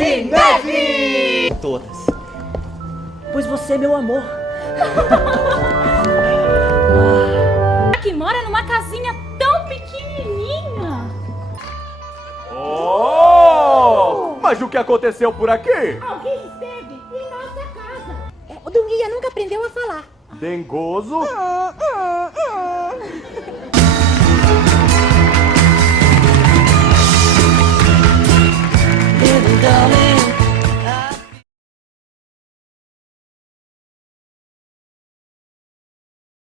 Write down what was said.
de neve! Todas. Pois você é meu amor. Que mora numa casinha tão pequenininha. Oh! Mas o que aconteceu por aqui? Alguém esteve em nossa casa. O Dunguinha nunca aprendeu a falar. Dengoso?